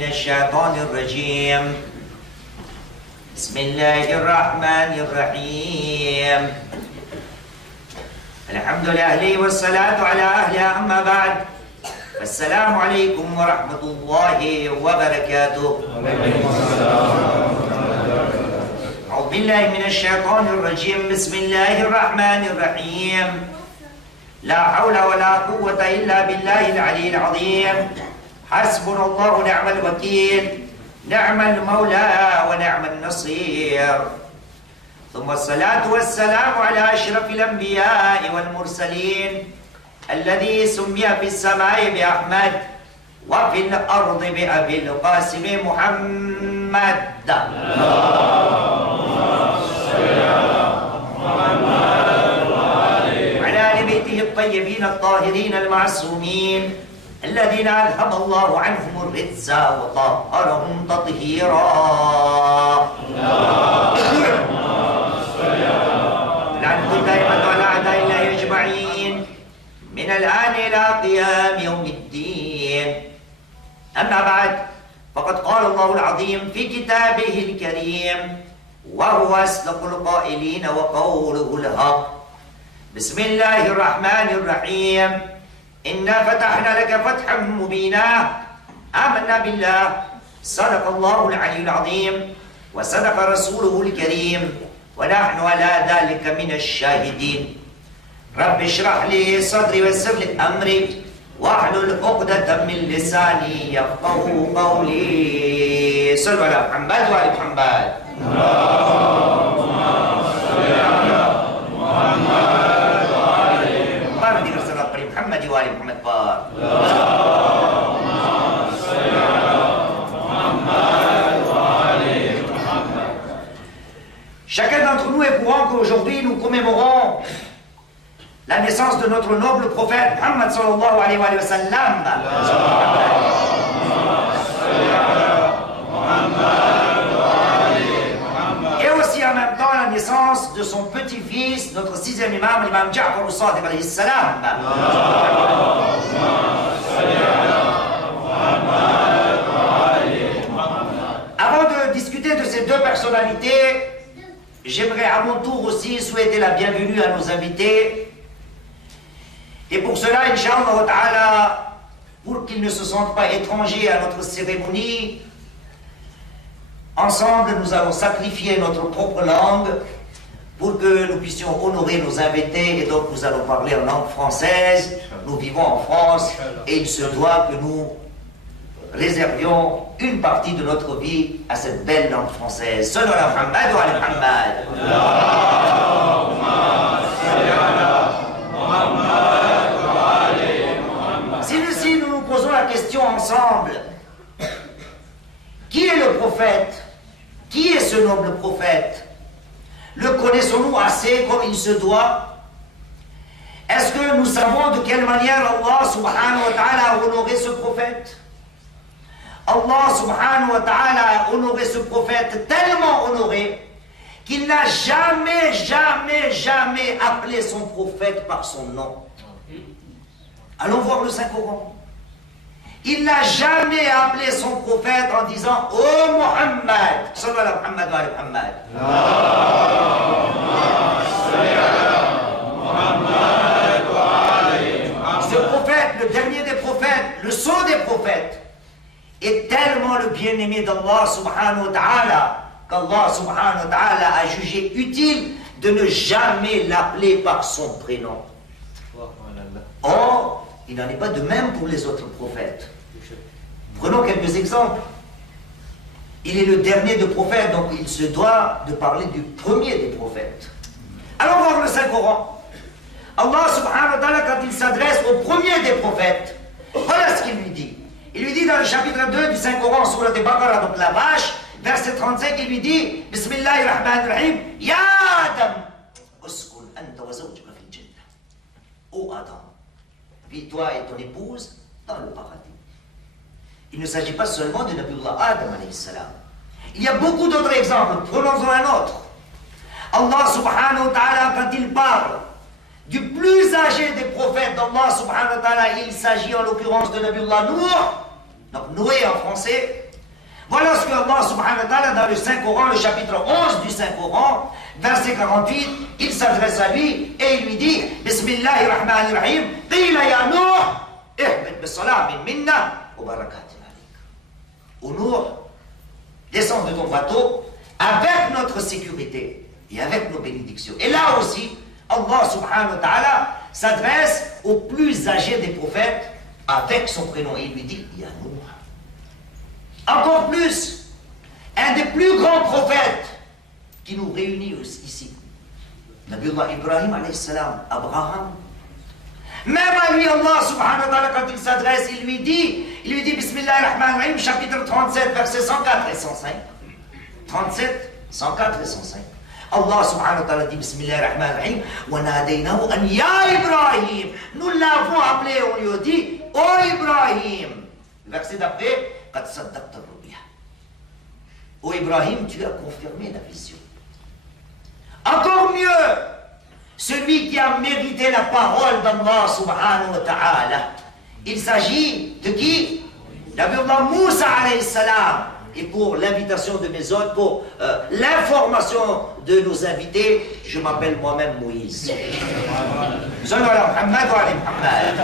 من الشيطان الرجيم. بسم الله الرحمن الرحيم. الحمد لله والصلاة على أهلها، أما بعد، السلام عليكم ورحمة الله وبركاته. أعوذ بالله من الشيطان الرجيم. بسم الله الرحمن الرحيم. لا حول ولا قوة إلا بالله العلي العظيم. حسبنا الله ونعم الوكيل، نعم المولى ونعم النصير. ثم الصلاة والسلام على أشرف الأنبياء والمرسلين، الذي سمي في السماء بأحمد وفي الأرض بأبي القاسم محمد. وعلى آل بيته الطيبين الطاهرين المعصومين، الذين أذهب الله عنهم الرجس وطهرهم تطهيرا. الحمد دائما على أعداء الله أجمعين، من الآن إلى قيام يوم الدين. أما بعد، فقد قال الله العظيم في كتابه الكريم، وهو أصدق القائلين وقوله الحق. بسم الله الرحمن الرحيم. إنا فتحنا لك فتحا مبينا. آمنا بالله، صدق الله العلي العظيم وصدق رسوله الكريم، ونحن على ذلك من الشاهدين. رب اشرح لي صدري ويسر لي أمري واحلل عقدة من لساني يفقه قولي. صلوا على محمد وآل محمد. اللهم صل على محمد محمد وآل محمد بار. اللهم صل على محمد وآل محمد. Chacun d'entre nous est courant qu'aujourd'hui nous commémorons la naissance de notre noble prophète Muhammad sallallahu alayhi wa sallam. Et aussi en même temps la naissance de son petit-fils, notre sixième imam, l'imam Ja'far al-Sadiq alayhi salam. Avant de discuter de ces deux personnalités, j'aimerais à mon tour aussi souhaiter la bienvenue à nos invités. Et pour cela, Inch'Allah ta'ala, pour qu'ils ne se sentent pas étrangers à notre cérémonie, ensemble nous allons sacrifier notre propre langue pour que nous puissions honorer nos invités. Et donc nous allons parler en langue française. Nous vivons en France et il se doit que nous réservions une partie de notre vie à cette belle langue française. Sallallahu alayhi wa Muhammad. Si nous nous posons la question ensemble, qui est le prophète? Qui est ce noble prophète? Le connaissons-nous assez comme il se doit? Est-ce que nous savons de quelle manière Allah subhanahu wa ta'ala a honoré ce prophète? Allah subhanahu wa ta'ala a honoré ce prophète, tellement honoré qu'il n'a jamais, jamais, jamais appelé son prophète par son nom. Allons voir le Saint-Coran. Il n'a jamais appelé son prophète en disant « Oh Muhammad » sallallahu alayhi wa Muhammad wa Muhammad. Ce prophète, le dernier des prophètes, le sceau des prophètes, est tellement le bien-aimé d'Allah subhanahu wa ta'ala qu'Allah subhanahu wa ta'ala a jugé utile de ne jamais l'appeler par son prénom. Or, il n'en est pas de même pour les autres prophètes. Prenons quelques exemples. Il est le dernier des prophètes, donc il se doit de parler du premier des prophètes. Allons voir le Saint-Coran. Allah subhanahu wa ta'ala, quand il s'adresse au premier des prophètes, voilà ce qu'il lui dit. Il lui dit dans le chapitre 2 du Saint-Coran, sur le Baqarah, donc la vache, verset 35, il lui dit Bismillahirrahmanirrahim, Ya Adam, uskun anta wa zawjuka fil jannah. Ô Adam, vis toi et ton épouse dans le paradis. Il ne s'agit pas seulement de Nabiullah Adam alayhi salam. Il y a beaucoup d'autres exemples. Prenons-en un autre. Allah subhanahu wa ta'ala, quand il parle du plus âgé des prophètes d'Allah subhanahu wa ta'ala, il s'agit en l'occurrence de Nabiullah Nour, donc Noé en français, Voilà ce que Allah subhanahu wa ta'ala dans le Saint-Coran, le chapitre 11 du Saint-Coran, verset 48, il s'adresse à lui et il lui dit Bismillahirrahmanirrahim, Qila ya Nuh, ihbit bisalamin minna, wa barakatin alik. Ô Nuh, descends de ton bateau avec notre sécurité et avec nos bénédictions. Et là aussi, Allah subhanahu wa ta'ala s'adresse au plus âgé des prophètes avec son prénom et il lui dit Ya Nuh. Encore plus, un des plus grands prophètes qui nous réunit ici, Nabiullah Ibrahim alayhi salam, Abraham. Même à lui, Allah subhanahu wa ta'ala, quand il s'adresse, il lui dit Bismillahirrahmanirrahim, chapitre 37, versets 104 et 105. 37, 104 et 105. Allah subhanahu wa ta'ala dit Bismillahirrahmanirrahim, wa nadaynahu an ya Ibrahim. Nous l'avons appelé, on lui a dit, ô Ibrahim. Verset d'après, qad saddaqta ar-ru'ya. Ô Ibrahim, tu as confirmé la vision. Encore mieux, celui qui a mérité la parole d'Allah subhanahu wa ta'ala. Il s'agit de qui? Nabiullah Moussa alayhi salam. Et pour l'invitation de mes hôtes, pour l'information de nos invités, je m'appelle moi-même Moïse. Sallu ala Muhammad wa ala Muhammad.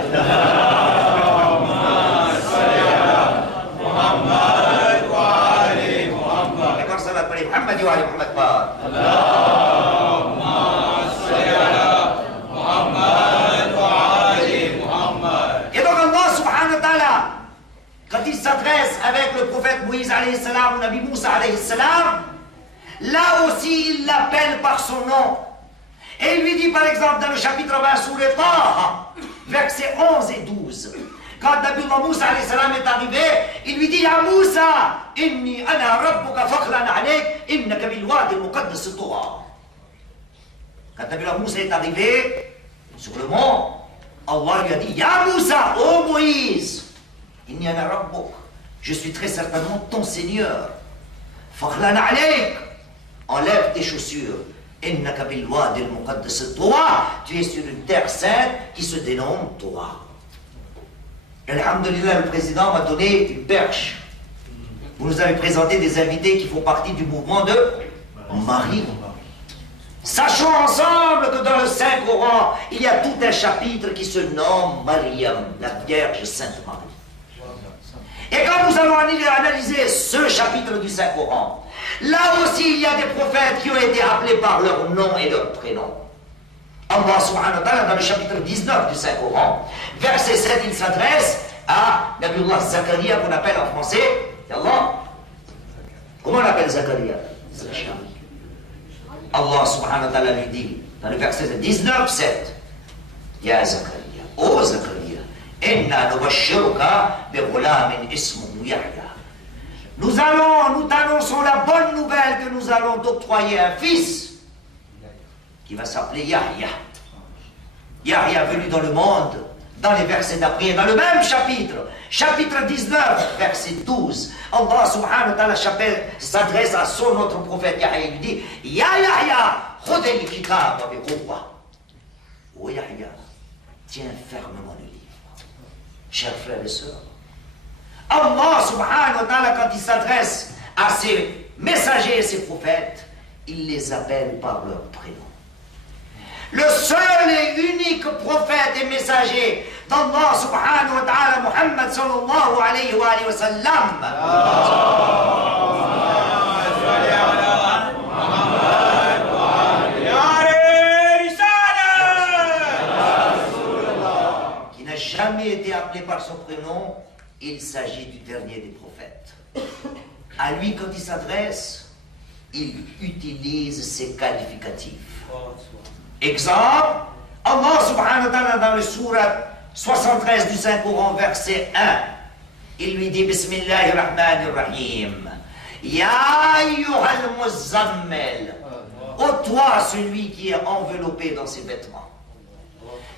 Muhammad wa ala Muhammad. D'accord, ça va appeler Muhammad wa ala Muhammad. Quand il s'adresse avec le prophète Moïse alayhi salam, ou Nabi Moussa alayhi salam, là aussi il l'appelle par son nom. Et il lui dit par exemple dans le chapitre 20 sur le Taha, versets 11 et 12, quand Nabi Moussa alayhi salam est arrivé, il lui dit Ya Moussa, inni ana rabbuka fakhlan alayk, innaka bil wadi al-muqaddas tuwa. Quand Nabi Moussa est arrivé sur le mont, Allah lui a dit Ya Moussa, ô Moïse, je suis très certainement ton Seigneur. Fakhlan alayk, enlève tes chaussures. Innaka bil wadi al-muqaddas tuwa, tu es sur une terre sainte qui se dénomme Toura. Alhamdulillah, le président m'a donné une perche. Vous nous avez présenté des invités qui font partie du mouvement de Marie. Sachons ensemble que dans le Saint-Coran, il y a tout un chapitre qui se nomme Mariam, la Vierge Sainte Marie. Et quand nous allons analyser ce chapitre du Saint-Coran, là aussi il y a des prophètes qui ont été appelés par leur nom et leur prénom. Allah subhanahu wa ta'ala, dans le chapitre 19 du Saint-Coran, verset 7, il s'adresse à Nabiullah Zakaria, qu'on appelle en français, Allah. Comment on l'appelle Zakaria? Allah subhanahu wa ta'ala lui dit, dans le verset 19, 7, Ya Zakaria, ô Zakaria, Inna nubashiruka bi ghulamin ismuhu Yahya. Nous t'annonçons la bonne nouvelle que nous allons t'octroyer un fils qui va s'appeler Yahya. Yahya venu dans le monde, dans les versets d'après, dans le même chapitre, chapitre 19, verset 12. Allah subhanahu wa ta'ala s'adresse à son autre prophète Yahya, il lui dit Ya Yahya, khudil kitab bi quwwa. Oh Yahya, tiens fermement le livre. Chers frères et sœurs, Allah subhanahu wa ta'ala, quand il s'adresse à ses messagers et ses prophètes, il les appelle par leur prénom. Le seul et unique prophète et messager d'Allah subhanahu wa ta'ala, Muhammad sallallahu alayhi wa sallam. Qui n'a jamais été appelé par son prénom, il s'agit du dernier des prophètes. À lui, quand il s'adresse, il utilise ses qualificatifs. Exemple, Allah subhanahu wa ta'ala dans le surat 73 du Saint-Coran, verset 1, il lui dit Bismillahirrahmanirrahim, Ya ayyuhal muzammil, ô toi celui qui est enveloppé dans ses vêtements.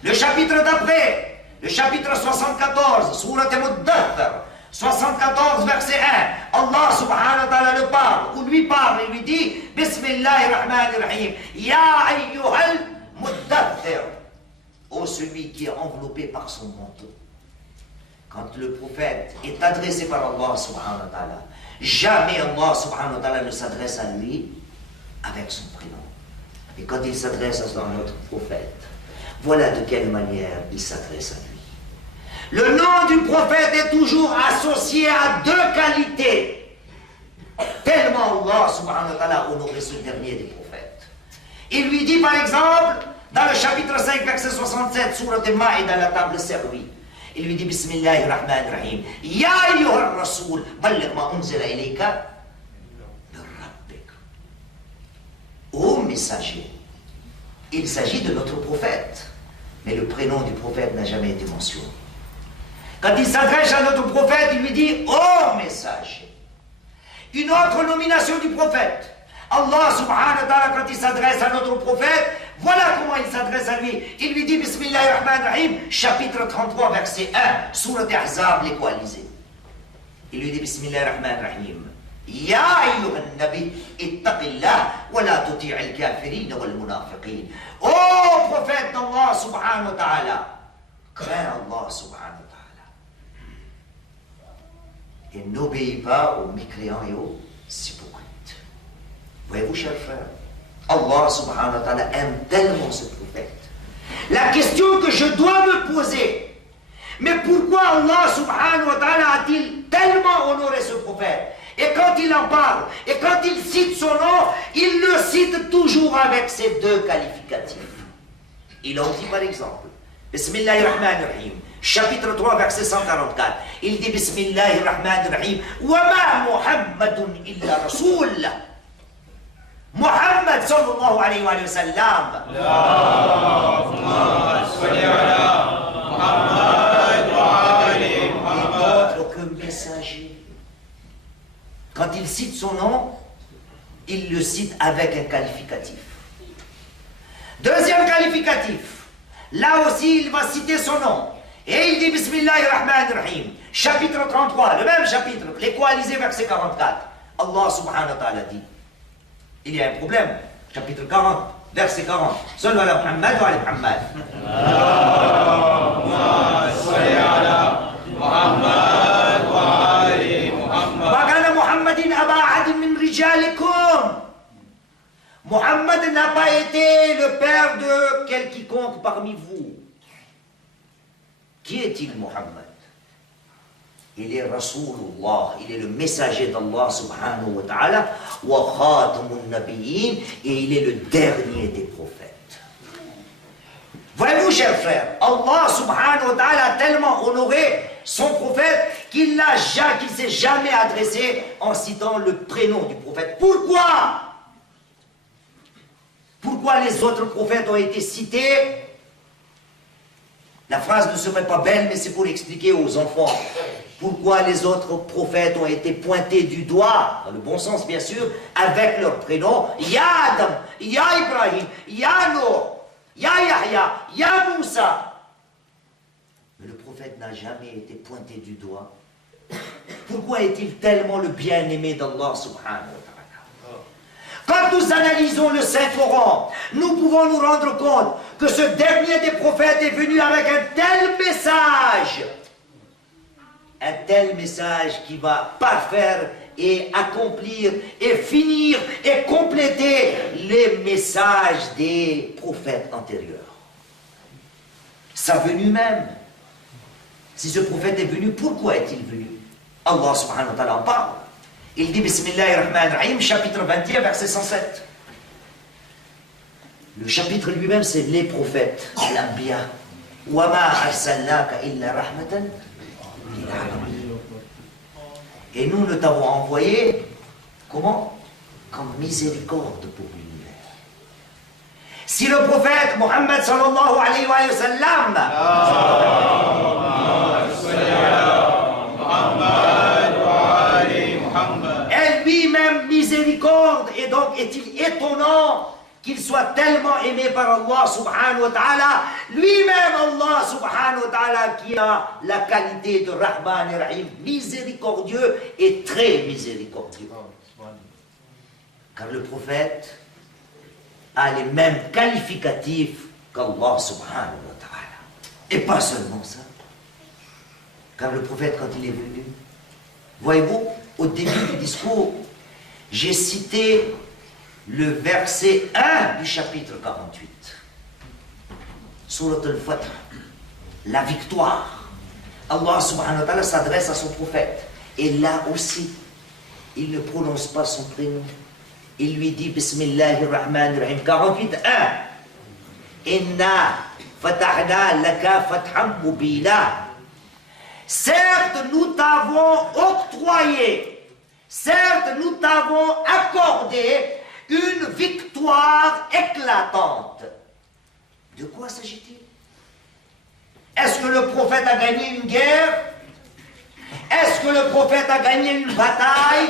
Le chapitre d'après, le chapitre 74, surat Muddathir, 74 verset 1, Allah subhanahu wa ta'ala le parle, ou lui parle et lui dit Bismillahirrahmanirrahim, Ya ayyuhal muddathir, ô celui qui est enveloppé par son manteau. Quand le prophète est adressé par Allah subhanahu wa ta'ala, Jamais Allah subhanahu wa ta'ala ne s'adresse à lui avec son prénom. Et quand il s'adresse à notre prophète, voilà de quelle manière il s'adresse à lui. Le nom du prophète est toujours associé à deux qualités. Tellement Allah subhanahu wa ta'ala a honoré ce dernier des prophètes. Il lui dit par exemple, dans le chapitre 5, verset 67, Surat al-Ma'ida, la table servie, il lui dit Bismillahir Rahmanir Rahim, Ya ayyuhar Rasoul, balligh ma unzila ilayka min rabbik. Ô messager, il s'agit de notre prophète, mais le prénom du prophète n'a jamais été mentionné. Quand il s'adresse à notre prophète, il lui dit ô messager. Une autre nomination du prophète. Allah subhanahu wa ta'ala, quand il s'adresse à notre prophète, voilà comment il s'adresse à lui. Il lui dit Bismillahirrahmanirrahim, chapitre 33, verset 1, Surat Ahzab, les coalisés. Il lui dit Bismillahirrahmanirrahim, Ya ayyuhan nabi, ittaqillah, wa la tuti'il kafirin wal munafiqin. Ô prophète d'Allah subhanahu wa ta'ala, crains Allah subhanahu wa ta'ala. Et n'obéis pas aux mécréants et aux hypocrites. Voyez-vous, chers frères, Allah subhanahu wa ta'ala aime tellement ce prophète. La question que je dois me poser, mais pourquoi Allah subhanahu wa ta'ala a-t-il tellement honoré ce prophète? Et quand il en parle, et quand il cite son nom, il le cite toujours avec ces deux qualificatifs. Il en dit par exemple, Bismillahirrahmanirrahim, chapitre 3, verset 144. Il dit Bismillahirrahmanirrahim, Wa ma Muhammadun illa Rasoul. Muhammad sallallahu alayhi wa sallam. Allahumma salli ala Muhammad wa ali Muhammad. Autre que messager. Quand il cite son nom, il le cite avec un qualificatif. Deuxième qualificatif. Là aussi, il va citer son nom. Et il dit Bismillahirrahmanirrahim. Chapitre 33, le même chapitre, les coalisés, verset 44. Allah subhanahu wa ta'ala dit. Il y a un problème. Chapitre 40, verset 40. Sallu ala Muhammad wa ala Muhammad. Allahumma salli ala Muhammad wa ali Muhammad. Wa kana Muhammadin aba ahadin min rijalikum. Muhammad n'a pas été le père de quel quiconque parmi vous. Qui est-il, Muhammad? Il est Rasulullah, il est le messager d'Allah subhanahu wa ta'ala, wa khatamun nabiyyin, et il est le dernier des prophètes. Voyez-vous, chers frères, Allah subhanahu wa ta'ala a tellement honoré son prophète qu'il ne s'est jamais adressé en citant le prénom du prophète. Pourquoi? Pourquoi les autres prophètes ont été cités? La phrase ne serait pas belle, mais c'est pour expliquer aux enfants. Pourquoi les autres prophètes ont été pointés du doigt, dans le bon sens bien sûr, avec leur prénom. Ya Adam, Ya Ibrahim, Ya Nour, Ya Yahya, Ya Moussa. Mais le prophète n'a jamais été pointé du doigt. Pourquoi est-il tellement le bien-aimé d'Allah subhanahu wa ta'ala? Quand nous analysons le Saint-Coran, nous pouvons nous rendre compte que ce dernier des prophètes est venu avec un tel message. Un tel message qui va parfaire et accomplir et finir et compléter les messages des prophètes antérieurs. Sa venue même. Si ce prophète est venu, pourquoi est-il venu? Allah subhanahu wa ta'ala en parle. Il dit Bismillahirrahmanirrahim, chapitre 21, verset 107. Le chapitre lui-même, c'est les prophètes, l'Anbiya. Wa ma arsalnaka illa rahmatan. Et nous ne t'avons envoyé, comment? Comme miséricorde pour l'univers. Si le prophète Muhammad sallallahu alayhi wa sallam est lui-même miséricorde, et donc est-il étonnant qu'il soit tellement aimé par Allah subhanahu wa ta'ala, lui-même Allah subhanahu wa ta'ala qui a la qualité de Rahman et Rahim, miséricordieux et très miséricordieux. Car le prophète a les mêmes qualificatifs qu'Allah subhanahu wa ta'ala. Et pas seulement ça. Car le prophète, quand il est venu, voyez-vous, au début du discours, j'ai cité le verset 1 du chapitre 48. Surat al-Fath, la victoire. Allah subhanahu wa ta'ala s'adresse à son prophète. Et là aussi, il ne prononce pas son prénom. Il lui dit Bismillahirrahmanirrahim. 48, 1. Inna fatahna laka fatham mubina. Certes, nous t'avons octroyé, certes, nous t'avons accordé une victoire éclatante. De quoi s'agit-il? Est-ce que le prophète a gagné une guerre? Est-ce que le prophète a gagné une bataille?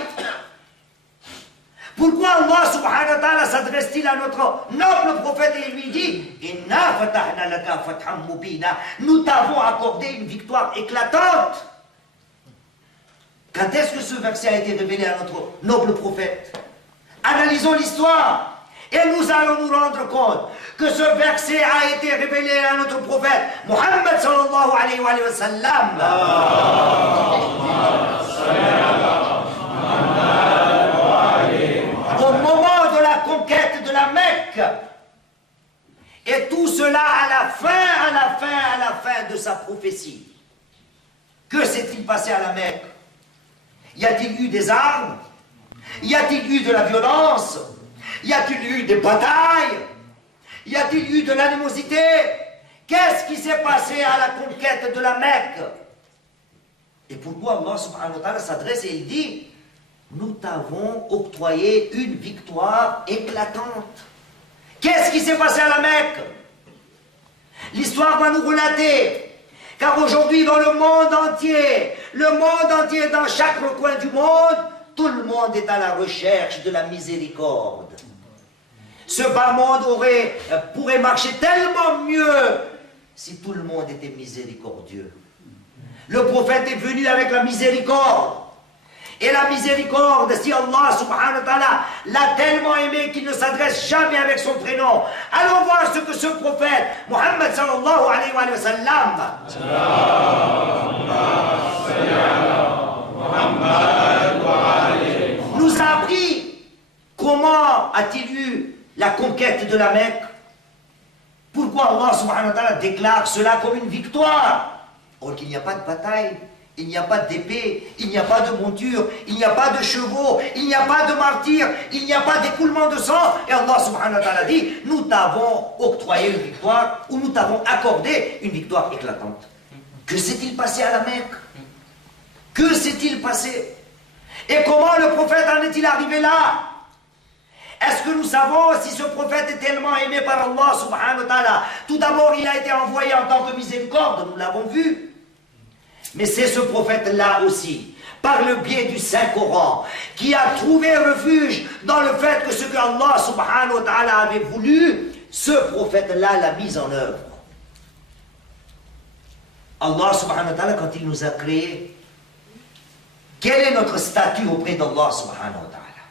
Pourquoi Allah subhanahu wa ta'ala s'adresse-t-il à notre noble prophète et lui dit Inna fatahna laka fatham mubina. Nous t'avons accordé une victoire éclatante. Quand est-ce que ce verset a été révélé à notre noble prophète? Analysons l'histoire et nous allons nous rendre compte que ce verset a été révélé à notre prophète Muhammad sallallahu alayhi wa sallam. Au moment de la conquête de la Mecque. Et tout cela à la fin de sa prophétie. Que s'est-il passé à la Mecque? Y a-t-il eu des armes? Y a-t-il eu de la violence? Y a-t-il eu des batailles? Y a-t-il eu de l'animosité? Qu'est-ce qui s'est passé à la conquête de la Mecque? Et pourquoi Allah subhanahu wa ta'ala s'adresse et il dit nous t'avons octroyé une victoire éclatante. Qu'est-ce qui s'est passé à la Mecque? L'histoire va nous relater. Car aujourd'hui, dans le monde entier, dans chaque recoin du monde, tout le monde est à la recherche de la miséricorde. Ce bas monde pourrait marcher tellement mieux si tout le monde était miséricordieux. Le prophète est venu avec la miséricorde. Et la miséricorde, si Allah subhanahu wa ta'ala l'a tellement aimé qu'il ne s'adresse jamais avec son prénom. Allons voir ce que ce prophète, Muhammad sallallahu alayhi wa sallam, nous a appris. Comment a-t-il eu la conquête de la Mecque? Pourquoi Allah subhanahu wa ta'ala déclare cela comme une victoire? Or qu'il n'y a pas de bataille. Il n'y a pas d'épée, il n'y a pas de monture, il n'y a pas de chevaux, il n'y a pas de martyrs, il n'y a pas d'écoulement de sang. Et Allah subhanahu wa ta'ala dit, nous t'avons octroyé une victoire, ou nous t'avons accordé une victoire éclatante. Que s'est-il passé à la Mecque? Que s'est-il passé? Et comment le prophète en est-il arrivé là? Est-ce que nous savons si ce prophète est tellement aimé par Allah subhanahu wa ta'ala? Tout d'abord, il a été envoyé en tant que miséricorde, nous l'avons vu. Mais c'est ce prophète-là aussi, par le biais du Saint-Coran, qui a trouvé refuge dans le fait que ce que Allah subhanahu wa ta'ala avait voulu, ce prophète-là l'a mis en œuvre. Allah subhanahu wa ta'ala, quand il nous a créés, quel est notre statut auprès d'Allah subhanahu wa ta'ala?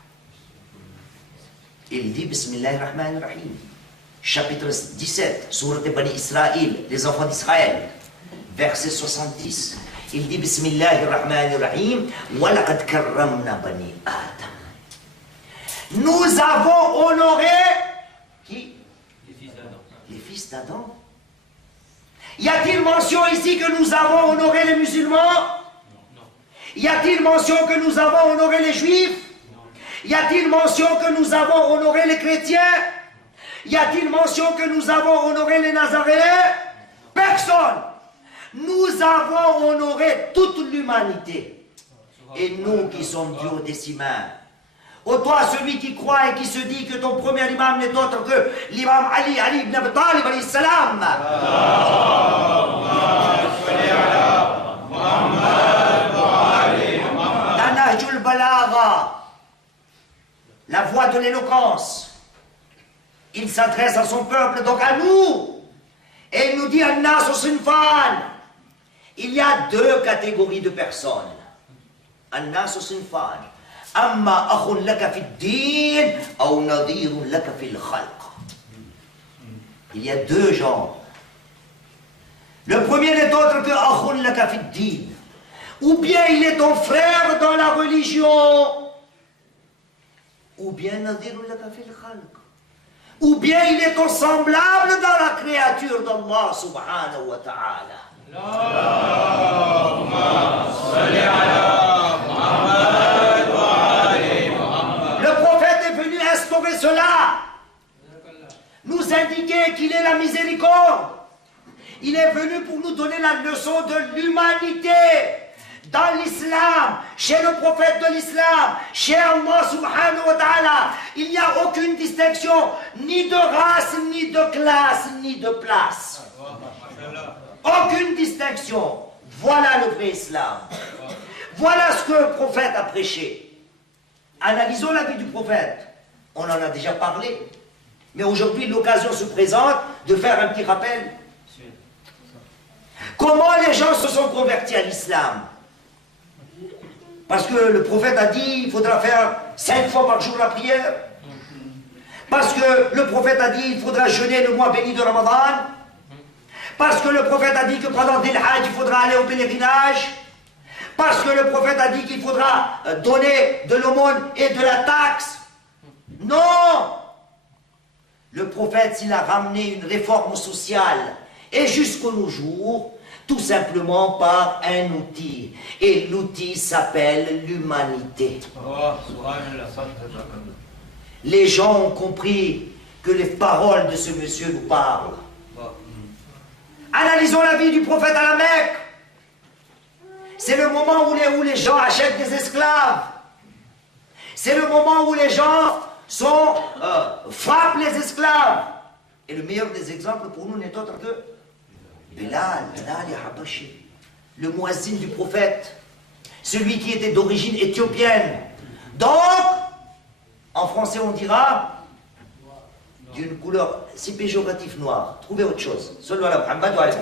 Il dit Bismillahirrahmanirrahim, chapitre 17, Surat Bani Israël, les enfants d'Israël, verset 70. Il dit Bismillahirrahmanirrahim, وَلَقَدْ كَرَّمْنَا بَنِي آدَمَ. Nous avons honoré qui? Les fils d'Adam. Y a-t-il mention ici que nous avons honoré les musulmans? Y a-t-il mention que nous avons honoré les juifs? Y a-t-il mention que nous avons honoré les chrétiens? Y a-t-il mention que nous avons honoré les nazaréens? Personne. Nous avons honoré toute l'humanité. Et nous qui sommes duodécimains. Ô toi, celui qui croit et qui se dit que ton premier imam n'est autre que l'imam Ali ibn Abi Talib alayhi salam. La Nahjul Balagha, la voix de l'éloquence. Il s'adresse à son peuple, donc à nous. Et il nous dit An-nas sinfan. Il y a deux catégories de personnes. An-nas sinfan. Amma akhun laka fi ad-din ou nadirun laka fi al-khalq. Il y a deux genres. Le premier n'est autre que akhun laka fi ad-din. ou bien il est ton frère dans la religion, ou bien ou bien il est ton semblable dans la créature d'Allah subhanahu wa ta'ala. Le prophète est venu instaurer cela, nous indiquer qu'il est la miséricorde. Il est venu pour nous donner la leçon de l'humanité. Dans l'islam, chez le prophète de l'islam, chez Allah subhanahu wa ta'ala, il n'y a aucune distinction, ni de race, ni de classe, ni de place. Aucune distinction. Voilà le vrai islam. Voilà ce que le prophète a prêché. Analysons la vie du prophète. On en a déjà parlé. Mais aujourd'hui, l'occasion se présente de faire un petit rappel. Comment les gens se sont convertis à l'islam? Parce que le prophète a dit il faudra faire 5 fois par jour la prière. Parce que le prophète a dit il faudra jeûner le mois béni de Ramadan. Parce que le prophète a dit que pendant Dhul Hajj il faudra aller au pèlerinage. Parce que le prophète a dit qu'il faudra donner de l'aumône et de la taxe. Non! Le prophète, s'il a ramené une réforme sociale et jusqu'au nos jours, tout simplement par un outil. Et l'outil s'appelle l'humanité. Les gens ont compris que les paroles de ce monsieur nous parlent. Analysons la vie du prophète à la Mecque. C'est le moment où les gens achètent des esclaves. C'est le moment où les gens frappent les esclaves. Et le meilleur des exemples pour nous n'est autre que Bilal et Habashi, le muazzin du prophète, celui qui était d'origine éthiopienne. Donc, en français on dira d'une couleur, c'est péjoratif noir. Trouvez autre chose. Sallu ala Muhammad wa ala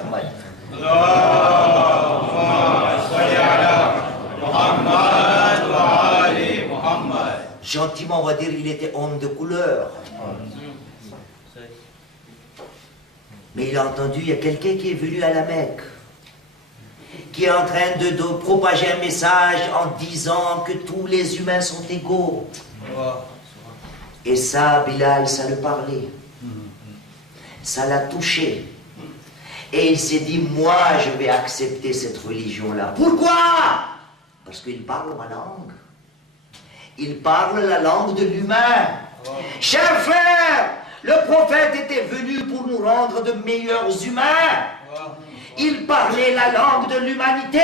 Muhammad. Gentiment, on va dire il était homme de couleur. Mais il a entendu, il y a quelqu'un qui est venu à la Mecque, qui est en train de propager un message en disant que tous les humains sont égaux. Et ça, Bilal, ça le parlait. Ça l'a touché. Et il s'est dit, moi, je vais accepter cette religion-là. Pourquoi? Parce qu'il parle ma langue. Il parle la langue de l'humain. Chers frères, le prophète était venu pour nous rendre de meilleurs humains. Il parlait la langue de l'humanité.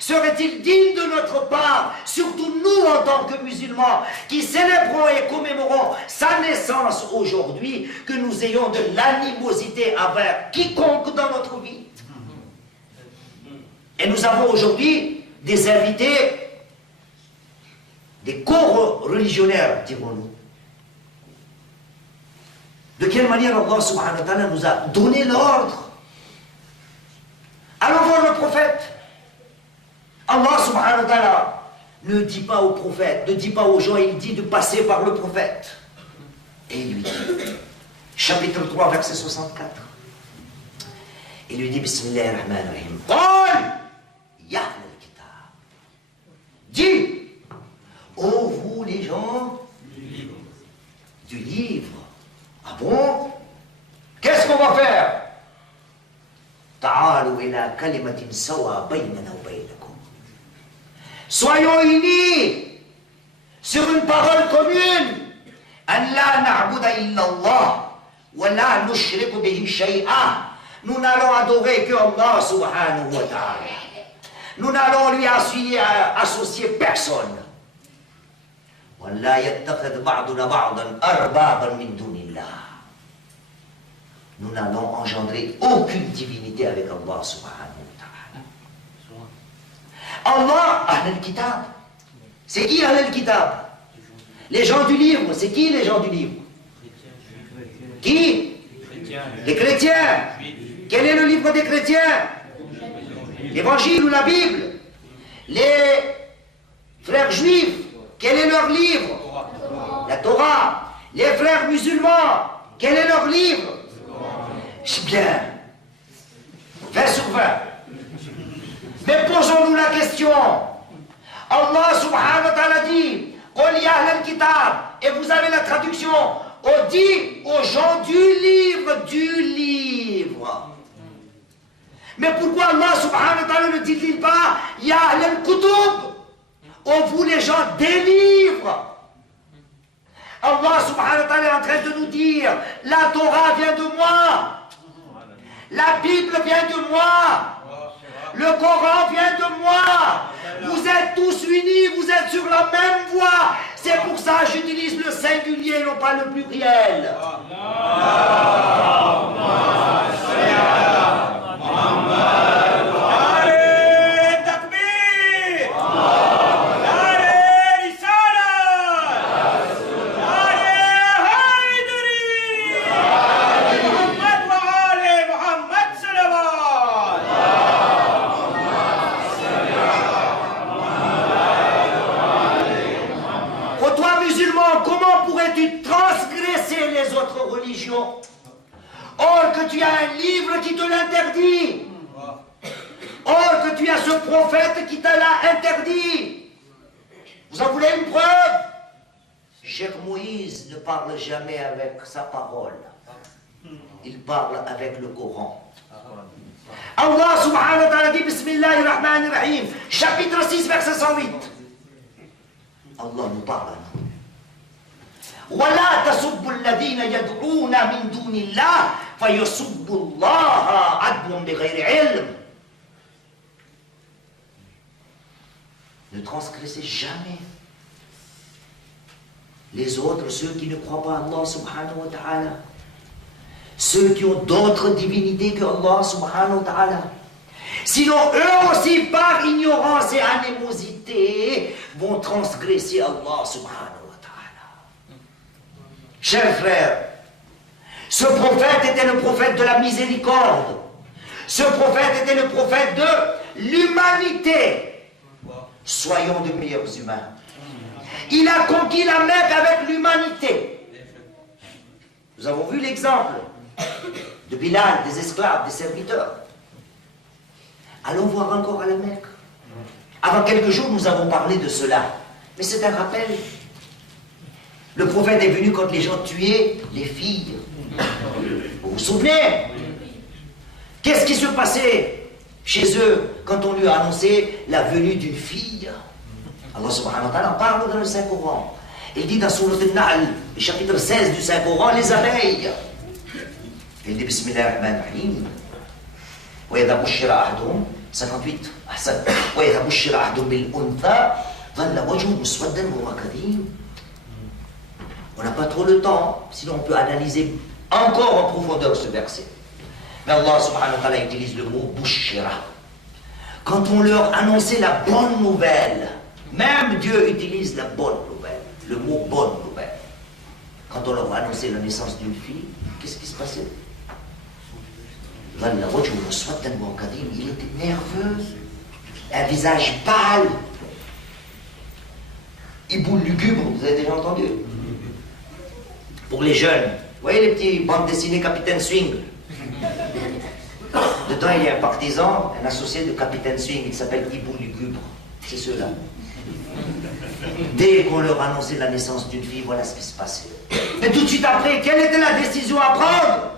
Serait-il digne de notre part, surtout nous en tant que musulmans, qui célébrons et commémorons sa naissance aujourd'hui, que nous ayons de l'animosité envers quiconque dans notre vie? Et nous avons aujourd'hui des invités, des co-religionnaires, dirons-nous. De quelle manière Allah subhanahu wa ta'ala nous a donné l'ordre? Allons voir le prophète. Allah subhanahu wa ta'ala ne dit pas au prophète, ne dit pas aux gens, il dit de passer par le prophète. Et il lui dit, chapitre 3, verset 64. Il lui dit, Bismillahirrahmanirrahim. Qul ya ahlal kitab. Dis, ô vous les gens du livre. Ah bon? Qu'est-ce qu'on va faire? Ta'alu ila kalimatin sawa baynana wa baynakum. Soyons unis sur une parole commune. An la na'buda illa Allah wa la nushriku bihi shay'a. Nous n'allons adorer que Allah subhanahu wa ta'ala. Nous n'allons lui associer personne. Wa la yattakhidh ba'duna ba'dan arbaban min dunillah. Nous n'allons engendrer aucune divinité avec Allah subhanahu wa ta'ala. Allah, Ahl al-Kitab. C'est qui Ahl al-Kitab? Les gens du livre. C'est qui les gens du livre? Qui? Les chrétiens. Quel est le livre des chrétiens? L'évangile ou la Bible? Les frères juifs, quel est leur livre? La Torah. Les frères musulmans, quel est leur livre? C'est bien. 20 sur 20. Mais posons-nous la question. Allah subhanahu wa ta'ala dit, Qul ya ahl al-kitab, et vous avez la traduction, on dit aux gens du livre. Mais pourquoi Allah subhanahu wa ta'ala ne dit-il pas, ya ahl al-kutub, on vous les gens des livres? Allah subhanahu wa ta'ala est en train de nous dire, la Torah vient de moi, la Bible vient de moi, le Coran vient de moi, vous êtes tous unis, vous êtes sur la même voie. C'est pour ça que j'utilise le singulier, non pas le pluriel. Or que tu as un livre qui te l'interdit. Or que tu as ce prophète qui te l'a interdit. Vous en voulez une preuve? Cheikh Moïse ne parle jamais avec sa parole. Il parle avec le Coran. Allah subhanahu wa ta'ala dit Bismillahirrahmanirrahim, chapitre 6, verset 108. Allah nous parle à nous. ولا تسبوا الذين يدعون من دون الله فيسبوا الله عدوا بغير علم. Ne transgressez jamais les autres, ceux qui ne croient pas à Allah subhanahu wa ta'ala, ceux qui ont d'autres divinités que Allah subhanahu wa ta'ala. Sinon eux aussi par ignorance et animosité vont transgresser Allah subhanahu. Chers frères, ce prophète était le prophète de la miséricorde. Ce prophète était le prophète de l'humanité. Soyons de meilleurs humains. Il a conquis la Mecque avec l'humanité. Nous avons vu l'exemple de Bilal, des esclaves, des serviteurs. Allons voir encore à la Mecque. Avant quelques jours, nous avons parlé de cela. Mais c'est un rappel. Le prophète est venu quand les gens tuaient les filles. Vous vous souvenez? Qu'est-ce qui se passait chez eux quand on lui a annoncé la venue d'une fille? Allah subhanahu wa ta'ala en parle dans le Saint-Coran. Il dit dans Sourate Al-Nahl, le chapitre 16 du Saint-Coran, les abeilles. Il dit Bismillahirrahmanirrahim. وَإِذَا بُشِّرَ أَحَدُهُمْ 58 أحسن وَإِذَا بُشِّرَ أَحَدُهُمْ بِالْأُنثَى ظَلَّ وَجْهُهُ مُسْوَدًّا وَهُوَ كَظِيمٌ. On n'a pas trop le temps, sinon on peut analyser encore en profondeur ce verset. Mais Allah subhanahu wa ta'ala utilise le mot bushira. Quand on leur annonçait la bonne nouvelle, même Dieu utilise la bonne nouvelle, le mot bonne nouvelle. Quand on leur annonçait la naissance d'une fille, qu'est-ce qui se passait? Il était nerveux, un visage pâle, Iboul lugubre, vous avez déjà entendu? Pour les jeunes, vous voyez les petits bandes dessinées Capitaine Swing? Dedans il y a un partisan, un associé de Capitaine Swing, il s'appelle Iboul lugubre, c'est ceux-là. Dès qu'on leur annonçait la naissance d'une fille, voilà ce qui se passait. Mais tout de suite après, quelle était la décision à prendre?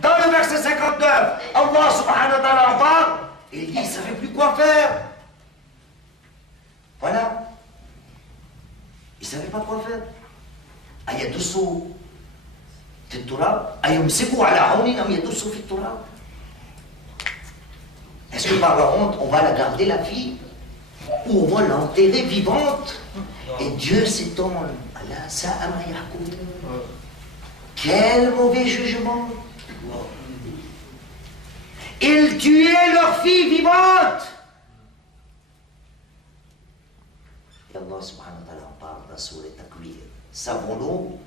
Dans le verset 59, Allah subhanahu wa ta'ala en parle, et il dit, il ne savait plus quoi faire. Voilà. Il ne savait pas quoi faire. Ayadusu fi turab, ayumsiku ala hawnin am yadusu fi turab. Est-ce que par la honte, on va la garder la fille, ou on va l'enterrer vivante? Et Dieu s'étonne. Allah sa'a ma yahkum. Quel mauvais jugement. Ils tuaient leur fille vivante. Et Allah subhanahu wa ta'ala en parle dans Sourate Takwir. Savons-nous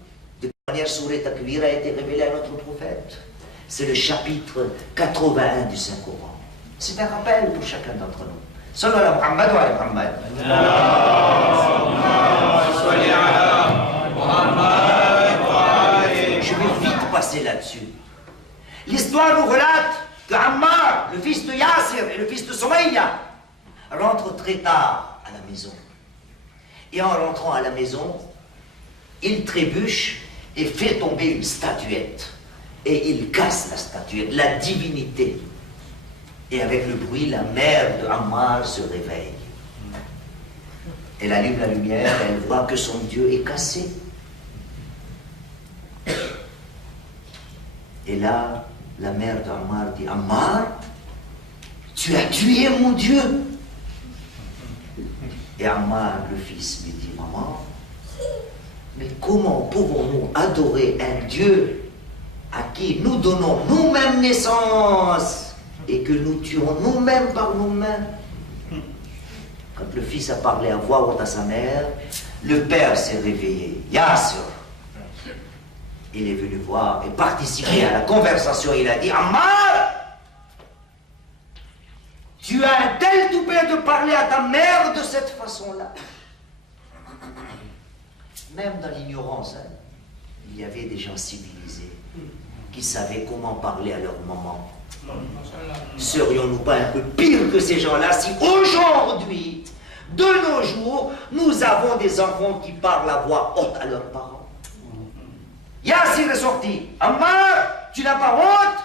de quelle manière Sourate Takwir a été révélé à notre prophète? C'est le chapitre 81 du Saint-Coran. C'est un rappel pour chacun d'entre nous. Sallallahu ala Muhammad wa ala Muhammad. Je vais vite passer là-dessus. L'histoire nous relate que Ammar, le fils de Yasir et le fils de Soumaïa, rentre très tard à la maison. Et en rentrant à la maison, il trébuche et fait tomber une statuette. Et il casse la statuette, la divinité. Et avec le bruit, la mère de Ammar se réveille. Elle allume la lumière, elle voit que son Dieu est cassé. Et là, la mère d'Ammar dit, Ammar, tu as tué mon Dieu. Et Ammar, le fils, lui dit, maman, mais comment pouvons-nous adorer un Dieu à qui nous donnons nous-mêmes naissance et que nous tuons nous-mêmes par nos mains? Quand le fils a parlé à voix haute à sa mère, le père s'est réveillé. Yasser, il est venu voir et participer à la conversation. Il a dit, Ammar, tu as un tel toupet de parler à ta mère de cette façon-là. Même dans l'ignorance, hein, il y avait des gens civilisés qui savaient comment parler à leur maman. Serions-nous pas un peu pire que ces gens-là si aujourd'hui, de nos jours, nous avons des enfants qui parlent à voix haute à leurs parents? Yassir est sorti. Ammar, tu n'as pas honte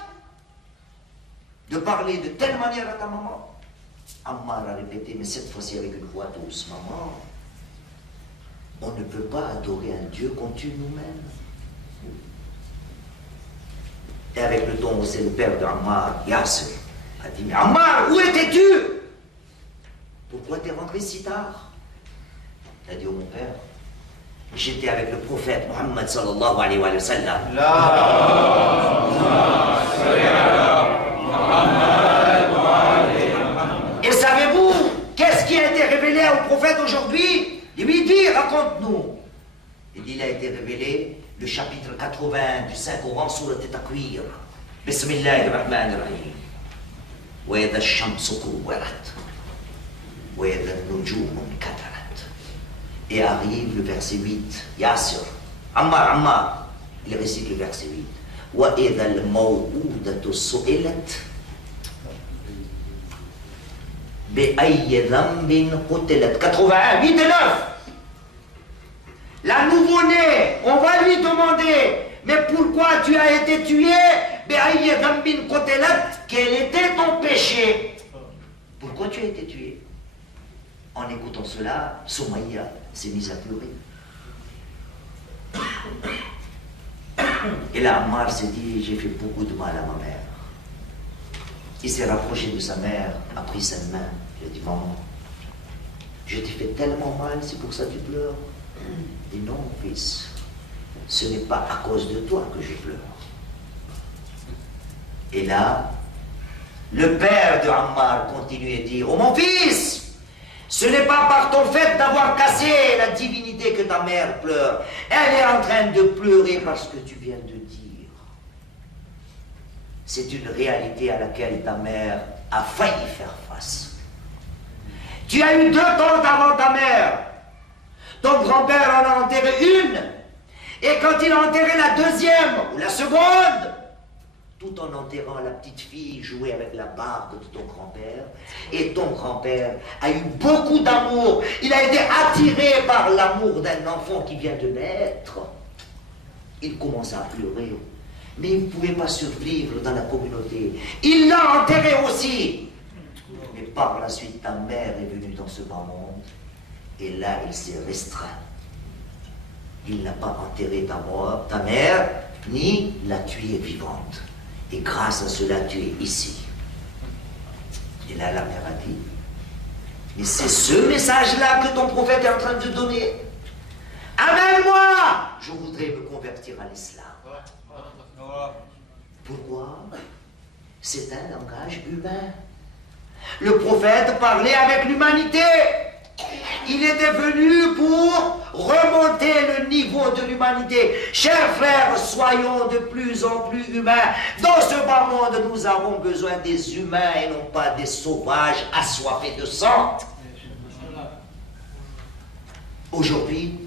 de parler de telle manière à ta maman? Ammar a répété, mais cette fois-ci avec une voix douce, maman, on ne peut pas adorer un Dieu qu'on tue nous-mêmes. Et avec le ton où c'est le père d'Ammar, Yassir, a dit, mais Ammar, où étais-tu? Pourquoi t'es rentré si tard? Il a dit, oh mon père, j'étais avec le prophète Muhammad sallallahu alayhi wa sallam. Et savez-vous, qu'est-ce qui a été révélé au prophète aujourd'hui? Il lui dit, raconte-nous. Il a été révélé le chapitre 80 du Saint-Coran, Surat At-Takwir. Bismillahirrahmanirrahim. Wa idha ash-shamsu kuwirat. Wa idha an-nujumu inkadarat. Et arrive le verset 8. Yassir. Ammar. Il récite le verset 8. Wa idha al-maw'udatu su'ilat. Bi ayyi dhanbin qutilat. 81, 8 et 9. La nouveau-née, on va lui demander, mais pourquoi tu as été tué? Quel était ton péché? Pourquoi tu as été tué? En écoutant cela, Soumaïa s'est mise à pleurer. Et là, Ammar s'est dit, j'ai fait beaucoup de mal à ma mère. Il s'est rapproché de sa mère, a pris sa main, il a dit, maman, je t'ai fait tellement mal, c'est pour ça que tu pleures? Il dit, non, mon fils, ce n'est pas à cause de toi que je pleure. Et là, le père de Ammar continue et dit, oh mon fils, ce n'est pas par ton fait d'avoir cassé la divinité que ta mère pleure. Elle est en train de pleurer parce que tu viens de dire. C'est une réalité à laquelle ta mère a failli faire face. Tu as eu 2 tantes avant ta mère. Ton grand-père en a enterré une, et quand il a enterré la deuxième, ou la seconde, tout en enterrant la petite fille, jouait avec la barbe de ton grand-père, et ton grand-père a eu beaucoup d'amour, il a été attiré par l'amour d'un enfant qui vient de naître. Il commence à pleurer, mais il ne pouvait pas survivre dans la communauté. Il l'a enterré aussi. Mais par la suite, ta mère est venue dans ce bas monde. Et là, il s'est restreint. Il n'a pas enterré ta mère, ni la tuer vivante. Et grâce à cela, tu es ici. Et là, la mère a dit, mais c'est ce message-là que ton prophète est en train de donner. Amène-moi! Je voudrais me convertir à l'islam. Pourquoi? C'est un langage humain. Le prophète parlait avec l'humanité. Il était venu pour remonter le niveau de l'humanité. Chers frères, soyons de plus en plus humains. Dans ce bas monde, nous avons besoin des humains et non pas des sauvages assoiffés de sang. Aujourd'hui,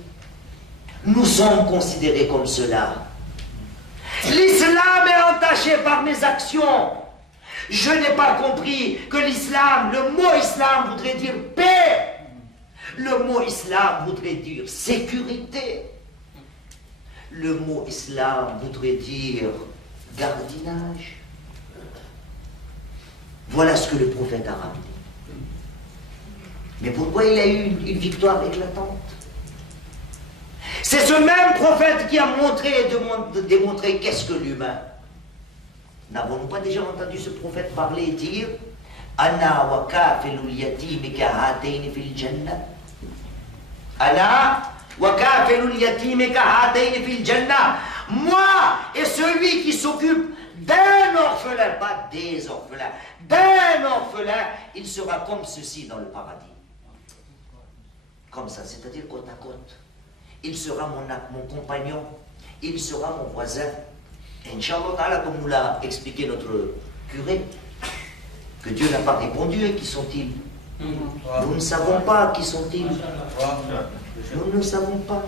nous sommes considérés comme cela. L'islam est entaché par mes actions. Je n'ai pas compris que l'islam, le mot islam voudrait dire paix. Le mot islam voudrait dire sécurité. Le mot islam voudrait dire gardiennage. Voilà ce que le prophète a ramené. Mais pourquoi il a eu une victoire éclatante? C'est ce même prophète qui a montré et démontré qu'est-ce que l'humain. N'avons-nous pas déjà entendu ce prophète parler et dire Ana wa kafilul yatimi ka hatayn fil jannah. Ana wa kafilul yatimi ka hatayn fil jannah. Moi et celui qui s'occupe d'un orphelin, pas des orphelins, d'un orphelin, il sera comme ceci dans le paradis. Comme ça, c'est-à-dire côte à côte. Il sera mon compagnon, il sera mon voisin. Inch'Allah, comme nous l'a expliqué notre curé, que Dieu n'a pas répondu, et qui sont-ils? Nous ne savons pas qui sont-ils. Nous ne savons pas.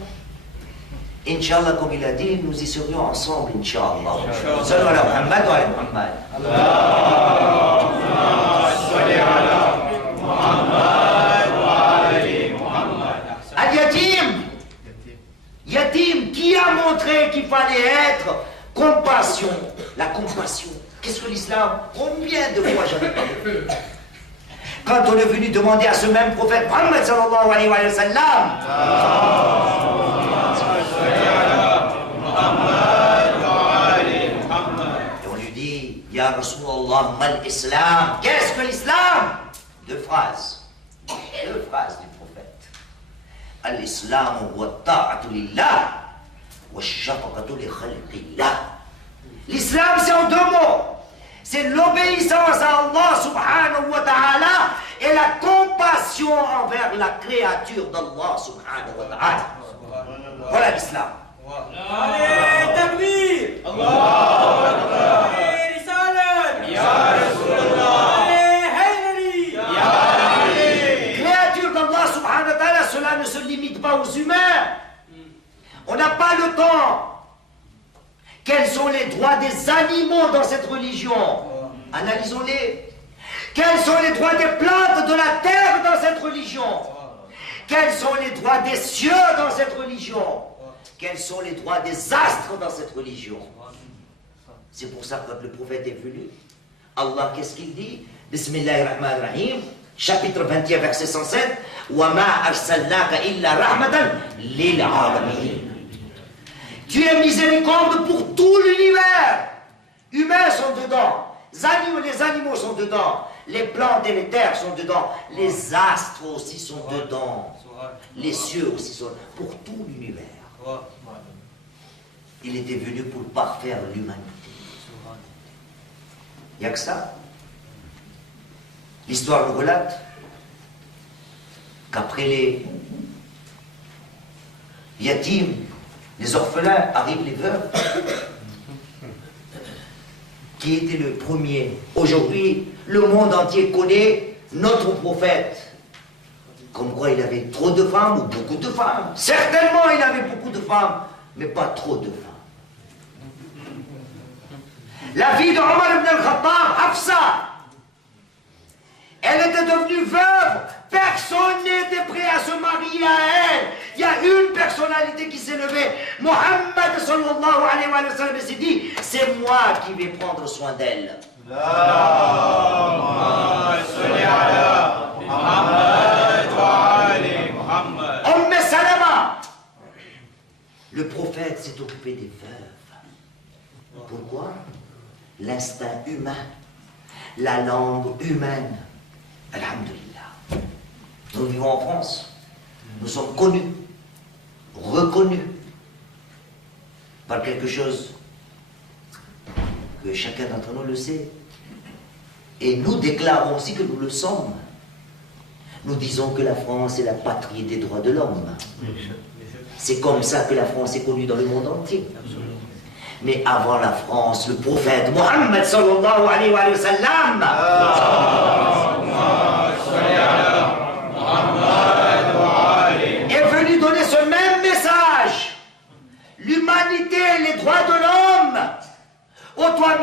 Inch'Allah, comme il a dit, nous y serions ensemble, Inch'Allah. Salut ala Muhammad wa ala Muhammad. Allahumma salli ala Muhammad wa ali Muhammad. Al-Yatim. Yatim, qui a montré qu'il fallait être compassion. La compassion. Qu'est-ce que l'islam? Combien de fois j'en ai parlé? Quand on est venu demander à ce même prophète Muhammad sallallahu alayhi wa sallam, et on lui dit Ya Rasulallah, mal islam. Qu'est-ce que l'islam? Deux phrases. Deux phrases du prophète. Al-Islam wa ta'atu lillah wa shafaqatu li khalqillah. L'islam, c'est en deux mots. C'est l'obéissance à Allah subhanahu wa ta'ala et la compassion envers la créature d'Allah subhanahu wa ta'ala. Voilà l'islam. Allez, takbir! Allahu Akbar! Allez, risalat! Ya Rasulallah! Allez, hayrari! Ya Ali! Créature d'Allah subhanahu wa ta'ala, cela ne se limite pas aux humains. On n'a pas le temps. Quels sont les droits des animaux dans cette religion? Analysons-les. Quels sont les droits des plantes de la terre dans cette religion? Quels sont les droits des cieux dans cette religion? Quels sont les droits des astres dans cette religion? C'est pour ça que quand le prophète est venu, Allah, qu'est-ce qu'il dit? Bismillahirrahmanirrahim, chapitre 21, verset 107. Wa ma arsalnaka illa rahmatan lil alamin. Tu es miséricorde pour tout l'univers. Humains sont dedans. Les animaux sont dedans. Les plantes et les terres sont dedans. Les astres aussi sont dedans. Les cieux aussi sont dedans. Pour tout l'univers. Il était venu pour parfaire l'humanité. Il n'y a que ça. L'histoire nous relate qu'après les yatims, les orphelins, arrivent les veuves. Qui était le premier? Aujourd'hui, le monde entier connaît notre prophète. Comme quoi il avait trop de femmes ou beaucoup de femmes. Certainement il avait beaucoup de femmes, mais pas trop de femmes. La fille de Omar ibn al-Khattab, Hafsa, elle était devenue veuve. Personne n'était prêt à se marier à elle. Il y a une personnalité qui s'est levée. Muhammad sallallahu alayhi wa sallam s'est dit, c'est moi qui vais prendre soin d'elle. Salama. Le prophète s'est occupé des veuves. Pourquoi? L'instinct humain, la langue humaine. Alhamdulillah. Nous vivons en France. Nous sommes connus, reconnus par quelque chose que chacun d'entre nous le sait. Et nous déclarons aussi que nous le sommes. Nous disons que la France est la patrie des droits de l'homme. C'est comme ça que la France est connue dans le monde entier. Mais avant la France, le prophète Muhammad sallallahu alayhi wa sallam est venu donner ce même message. L'humanité, les droits de l'homme Ô toi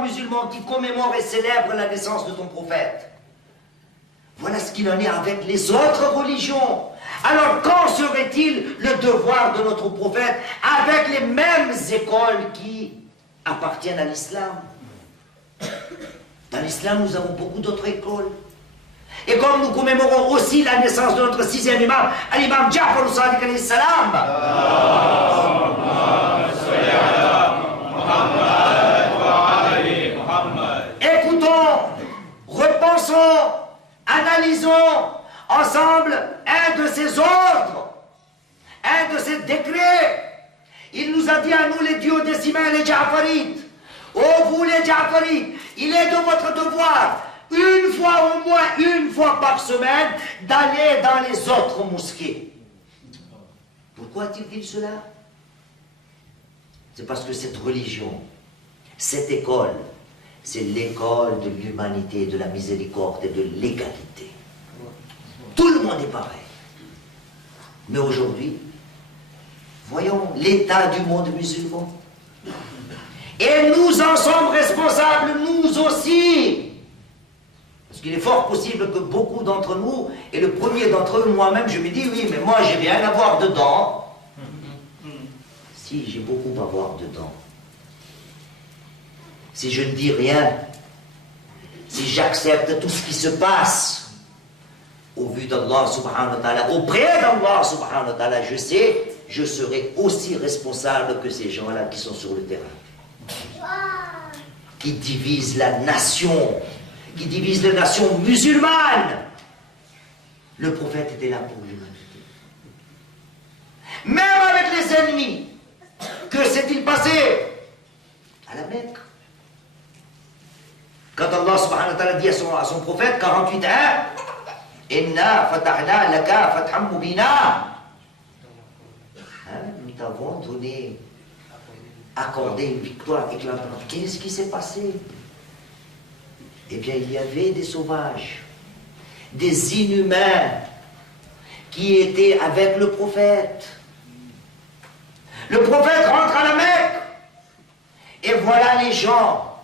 musulman qui commémore et célèbre la naissance de ton prophète. Voilà ce qu'il en est avec les autres religions. Alors quand serait-il le devoir de notre prophète avec les mêmes écoles qui appartiennent à l'islam? Dans l'islam, nous avons beaucoup d'autres écoles. Et comme nous commémorons aussi la naissance de notre sixième imam, l'imam Ja'far al-Sadiq alayhi salam. Écoutons, repensons, analysons ensemble un de ses ordres, un de ses décrets. Il nous a dit à nous, les duodécimains, les Ja'farites, ô vous les Ja'farites, il est de votre devoir, une fois au moins, une fois par semaine, d'aller dans les autres mosquées. Pourquoi a-t-il dit cela? C'est parce que cette religion, cette école, c'est l'école de l'humanité, de la miséricorde et de l'égalité. Tout le monde est pareil. Mais aujourd'hui, voyons l'état du monde musulman. Et nous en sommes responsables, nous aussi. Parce qu'il est fort possible que beaucoup d'entre nous, et le premier d'entre eux, moi-même, je me dis, oui, mais moi, j'ai rien à voir dedans. Si, j'ai beaucoup à voir dedans. Si je ne dis rien, si j'accepte tout ce qui se passe, au vu d'Allah subhanahu wa ta'ala, auprès d'Allah subhanahu wa ta'ala, je sais, je serai aussi responsable que ces gens-là qui sont sur le terrain. Qui divisent la nation, qui divisent la nation musulmane. Le prophète était là pour l'humanité. Même avec les ennemis, que s'est-il passé à la Mecque? Quand Allah subhanahu wa ta'ala dit à son prophète, 48 ans, Inna fatahna laka fathan mubina. Nous t'avons donné, accordé une victoire éclatante. Qu'est-ce qui s'est passé? Eh bien, il y avait des sauvages, des inhumains qui étaient avec le prophète. Le prophète rentre à la Mecque et voilà les gens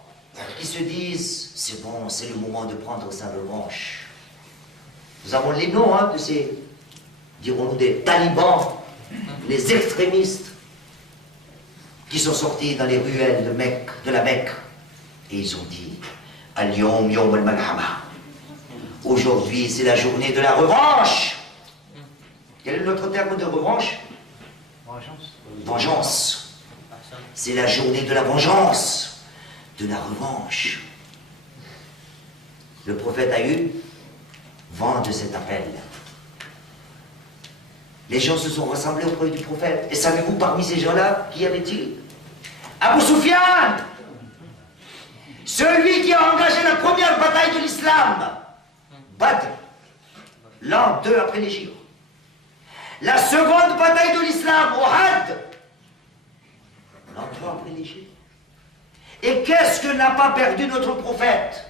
qui se disent, c'est bon, c'est le moment de prendre sa revanche. Nous avons les noms de ces, dirons-nous, des talibans, les extrémistes, qui sont sortis dans les ruelles de la Mecque. Et ils ont dit, Al-Yom Yom al-Malhama. Aujourd'hui, c'est la journée de la revanche. Quel est notre terme de revanche? Vengeance. Vengeance. C'est la journée de la vengeance, de la revanche. Le prophète a eu vent de cet appel. Les gens se sont rassemblés auprès du prophète. Et savez-vous parmi ces gens-là, qui avait-il? Abu Sufyan, celui qui a engagé la première bataille de l'islam, Badr, l'an 2 après l'Hégire. La seconde bataille de l'islam, Uhud, l'an 3 après l'Hégire. Et qu'est-ce que n'a pas perdu notre prophète?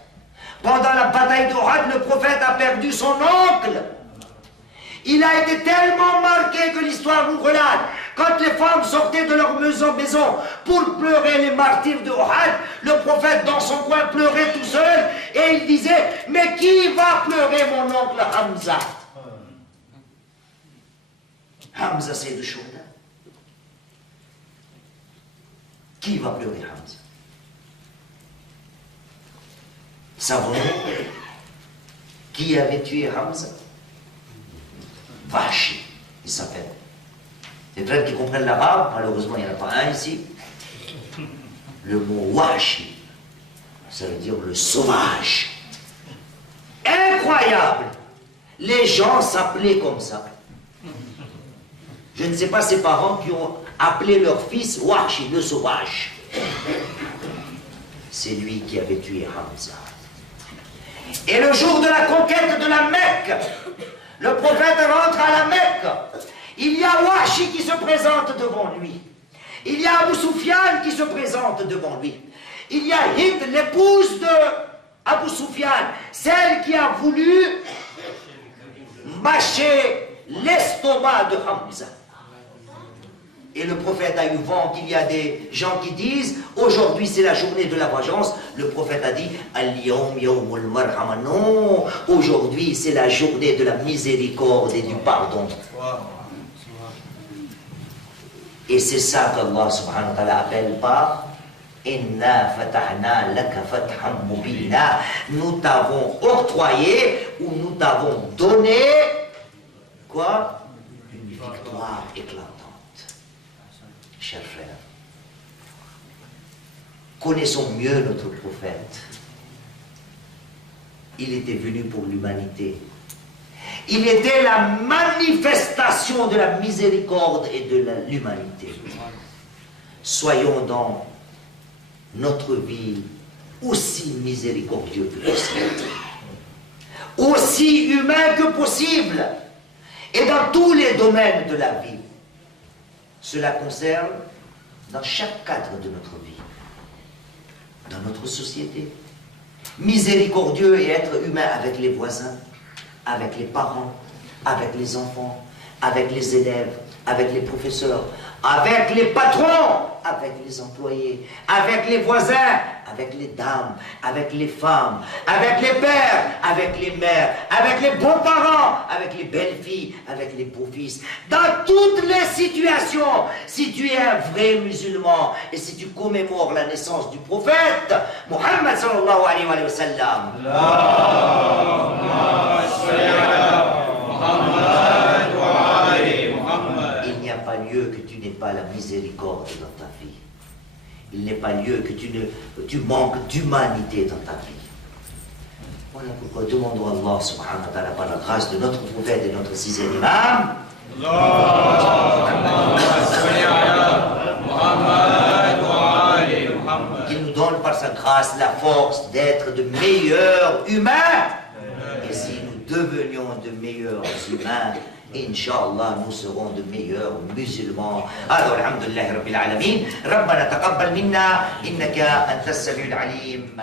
Pendant la bataille d'Uhud, le prophète a perdu son oncle. Il a été tellement marqué que l'histoire nous relate. Quand les femmes sortaient de leur maison pour pleurer les martyrs de Uhud, le prophète dans son coin pleurait tout seul et il disait, mais qui va pleurer mon oncle Hamza? Hamza, c'est le Shouda. Qui va pleurer Hamza? Savons-nous qui avait tué Hamza? Vachi, il s'appelle. Les frères qui comprennent l'arabe, malheureusement il n'y en a pas un ici. Le mot Washi, ça veut dire le sauvage. Incroyable! Les gens s'appelaient comme ça. Je ne sais pas ses parents qui ont appelé leur fils Washi, le sauvage. C'est lui qui avait tué Hamza. Et le jour de la conquête de la Mecque, le prophète rentre à la Mecque. Il y a Washi qui se présente devant lui. Il y a Abu Sufyan qui se présente devant lui. Il y a Hind, l'épouse de Abu Sufyan, celle qui a voulu mâcher l'estomac de Hamza. et le prophète a eu vent qu'il y a des gens qui disent aujourd'hui c'est la journée de la vengeance, le prophète a dit Al-yawm yawmul marhama. Non, aujourd'hui c'est la journée de la miséricorde et du pardon. Et c'est ça qu'Allah subhanahu wa ta'ala appelle par Inna fatahna laka fathan mubina. Nous t'avons octroyé ou nous t'avons donné quoi? Une victoire éclatante. Chers frères, connaissons mieux notre prophète. Il était venu pour l'humanité. Il était la manifestation de la miséricorde et de l'humanité. Soyons dans notre vie aussi miséricordieux que possible, aussi humain que possible, et dans tous les domaines de la vie. Cela concerne dans chaque cadre de notre vie, dans notre société. Miséricordieux et être humain avec les voisins, avec les parents, avec les enfants, avec les élèves, avec les professeurs, avec les patrons, avec les employés, avec les voisins, avec les dames, avec les femmes, avec les pères, avec les mères, avec les beaux-parents, avec les belles-filles, avec les beaux-fils. Dans toutes les situations, si tu es un vrai musulman et si tu commémores la naissance du prophète, Muhammad sallallahu alayhi wa sallam, il n'y a pas lieu que tu n'aies pas la miséricorde dans ta vie. Il n'est pas lieu que tu manques d'humanité dans ta vie. Voilà pourquoi demandons à Allah subhanahu wa ta'ala par la grâce de notre prophète et notre sixième imam qu'il nous donne par sa grâce la force d'être de meilleurs humains. Et si nous devenions de meilleurs humains, Inch'Allah, nous serons de meilleurs musulmans. Alors, alhamdulillah, Rabbil Alamin. Rabbana taqabbal minna, innaka antas samiul alim.